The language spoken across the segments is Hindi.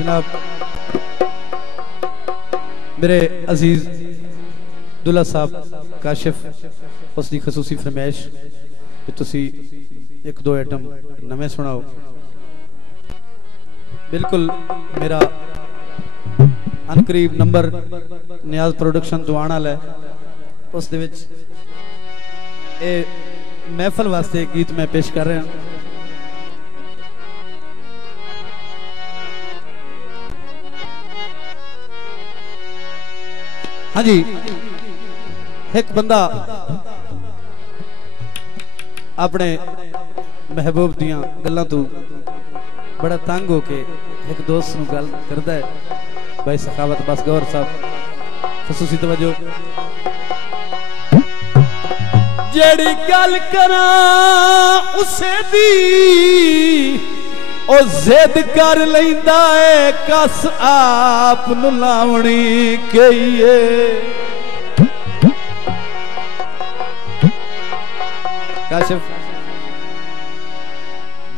जनाब मेरे अजीज दुल्ला साहब काशिफ उसकी खसूसी फरमाइश कि तुसी एक दो आइटम नवे सुनाओ। बिल्कुल मेरा अनकरीब नंबर नियाज प्रोडक्शन तो आने वाला है, उस दे विच ए महफल वास्ते गीत मैं पेश कर रहा। हाँ जी, एक बंदा अपने महबूब दियां गल्लां तो बड़ा तंग होके एक दोस्त नूं गल करदा है। भाई सखावत बस गौर साहब खसूसी तवज्जो। जेड़ी गल करा उसे दी ओ जिद कर लैंदा है, कस आप नूं लावणी कहीए। काशिफ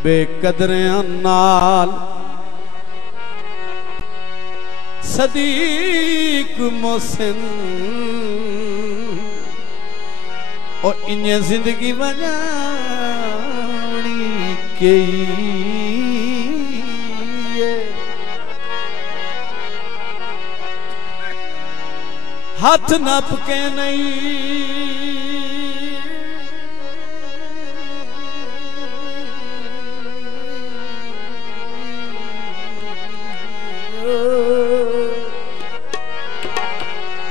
बेकदरियां नाल सदीक मोहसिन और इन्हें जिंदगी बनावणी कहीए। हाथ नप के नहीं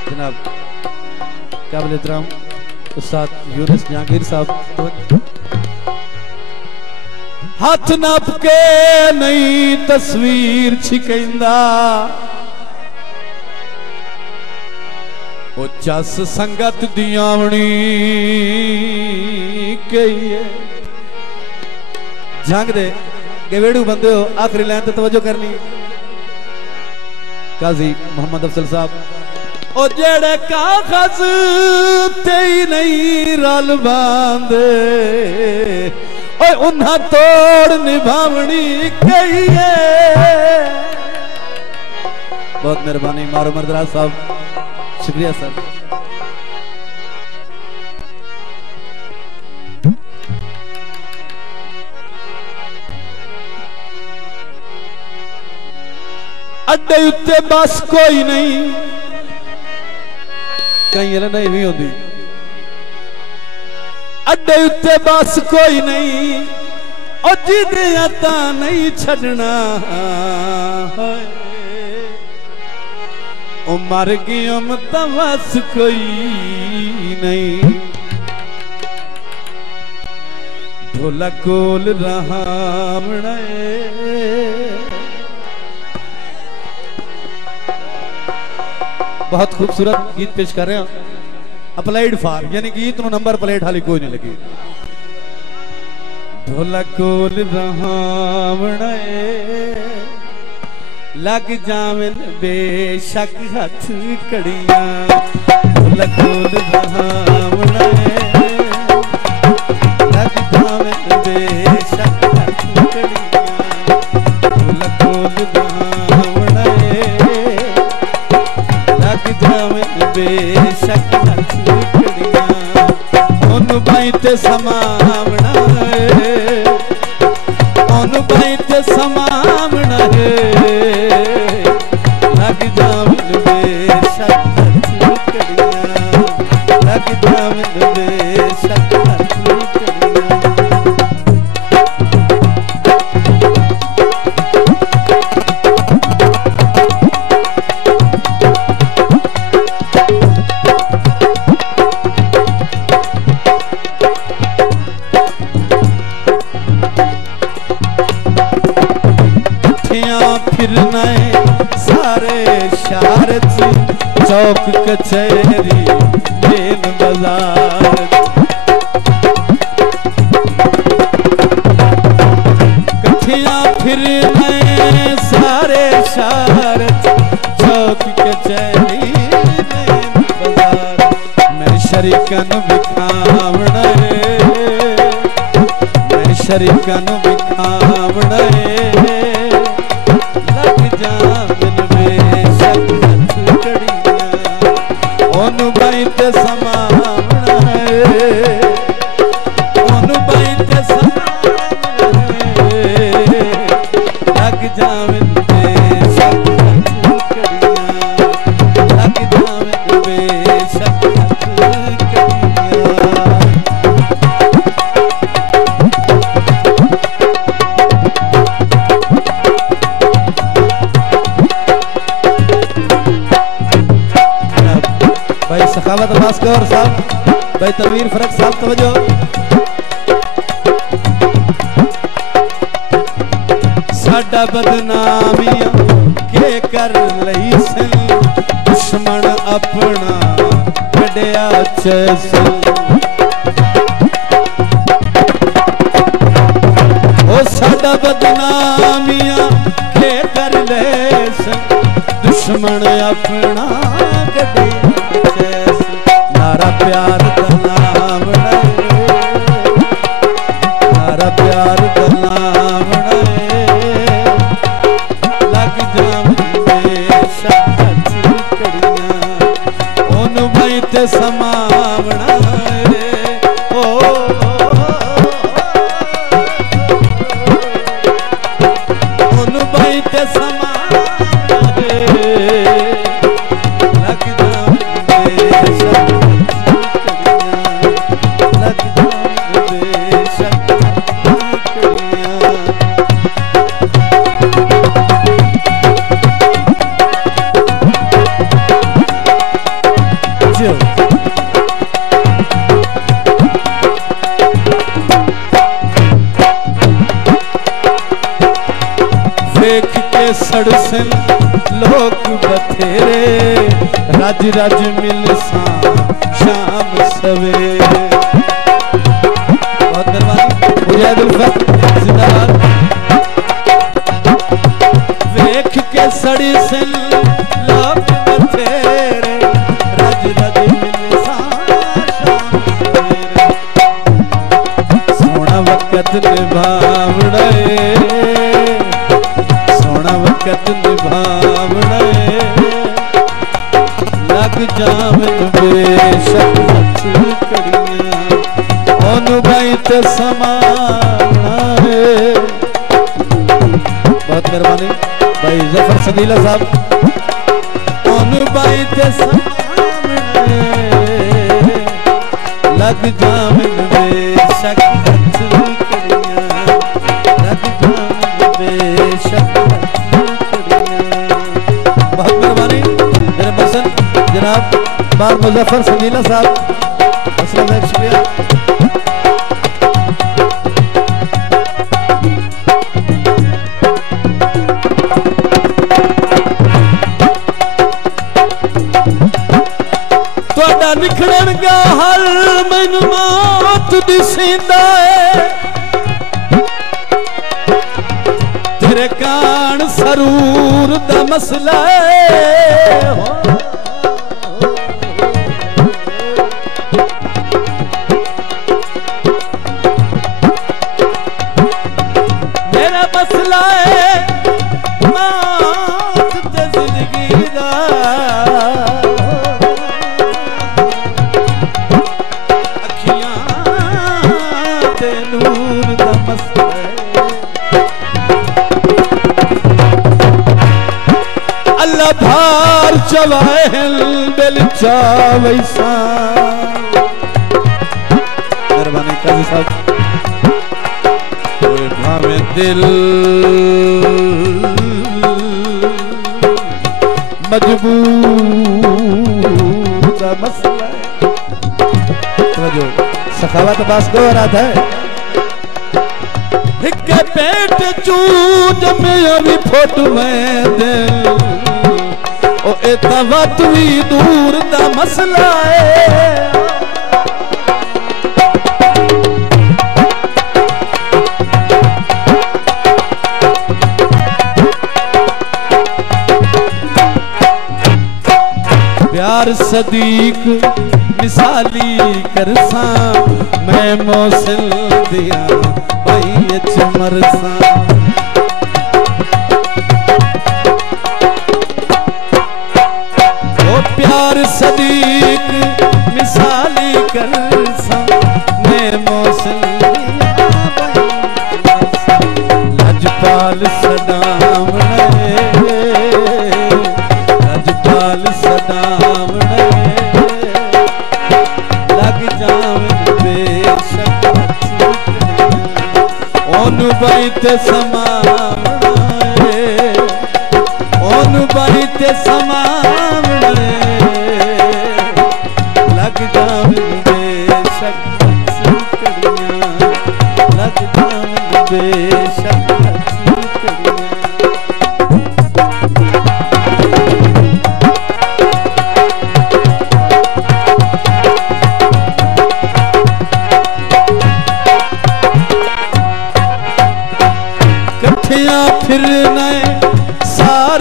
जनाब काबिल एहतराम उस्ताद यूनुस जहांगीर साहब। हाथ नप के नहीं तस्वीर छिकैंदा, ओ जस संगत दी आवणी कहीए। जंग दे गवेड़ू बंदे हो, आखिरी लाइन ते तवज्जो करनी। काजी मोहम्मद अफजल साहब। ओ जेड़े कागज ते ही नहीं रल बांधे, ओए उन्हां तोड़ निभावनी कहीए। बहुत मेहरबानी मारो मर्दराज साहब, शुक्रिया सर। अड्डे उत्ते बस कोई नहीं, कहीं नहीं भी होती। अड्डे उत्ते बस कोई नहीं, और जिदे आता नहीं छड़ना। ओ मर गया मतवस कोई नहीं, ढोला कोल रहामणे। बहुत खूबसूरत गीत पेश कर रहे हैं। अप्लाइड फॉर यानी गीत नो नंबर प्लेट हाली कोई नहीं लगी। ढोला कोल रहामणे लग जावन बेशक हथ कड़ियां। ढोला कोल रहामणे लग जावन बेशक हथ कड़ियां। ढोला कोल रहामणे लग जावन बेशक हथ कड़ियां। ओनु भाई ते समावना है, ओनु भाई ते समावना है। लग जावन बेशक हथ कड़ियां, लग जावन बेशक हथ कड़ियां। फिरना सारे शहर चौक कचहरी मेन बाजार। कठिया फिरना सारे शहर चौक कचहरी मेन बाजार। मैं शरीकन विखावना है, मैं शरीकन विखावना है। लग जा सखावत अब्बास गौर साहब भाई तनवीर फरक साहब तवज्जो। साडा बदनामियां के कर लई सन दुश्मन अपना कढ़िया चैसन। ओ साडा बदनामियां के कर ले सन दुश्मन अपना कढ़िया चैसन। नारा प्यार दा नाम नारा प्यार दा नाम लग जावे शक कड़ियां ओनू भाई ते समावना ओ ओनू भाई ते समावना लग जावे शक देख के सड़सन लोग बथेरे राज राज मिल सा शाम सवेरे। बहुत मेहरबानी जिंदाबाद। देख के सड़सन लोग बथेरे राज राज मिल सा शाम सवेरे। सोना वक्त निभावना वक्त निभावना लग जावन बेशक कड़ियां ओनू भाई ते समावना। बहुत मेहरबानी भाई जफर सदीला साहब। ओनू भाई ते समावना लग जावन बेशक कड़ियां लग जावन बेशक। बहुत मेहरबानी मेरे मसन जनाब बार मुजफ्फर समीला साहब असला शुक्रिया। तुहाडा निखड़न गा हल मैनू मौत दिसींदा है तेरे कान सरूर दा मसला है। मेरा मसला है मौत ते जिंदगी दा अखियां ते नूर दा मसला है। अल्लाह भार चवाहल दिल चावैसा। मेहरबानी काजी साहब। ओए भावे दिल मजबूर का मसला है। जो सखावत अब्बास गौर आता है के पेट चूज में भी फोटो में दिल ओ एतवा तू दूर दा मसला है। प्यार सदीक मिसाली करसा मैं मौसल दिया भाई चमरसा। प्यार सदीक मिसाली करसा मैं मौसल लजपाल सदाम लजपाल सदाम लग जावन बेशक ओनू भाई ते समावना ओनू भाई ते समावना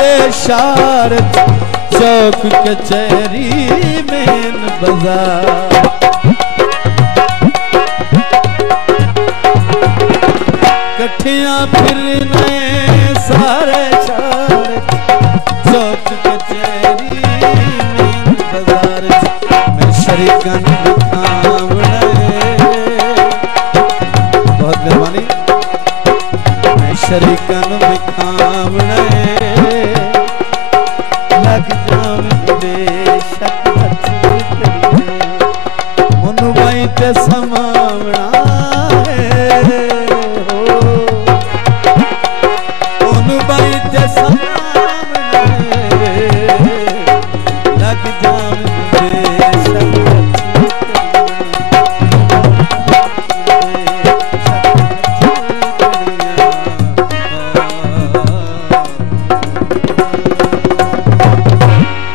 सारे शहर चौक कचहरी मेन बाजार कठिया फिरने सारे शहर चौक कचहरी मेन बाजार मैं शरीकन दिखावड़े बहुत मेहरबानी मैं शरीकन दिखावड़े लग जावे बेशक मनु भाई ते समावड़ा है मनु भाई ते समावड़ा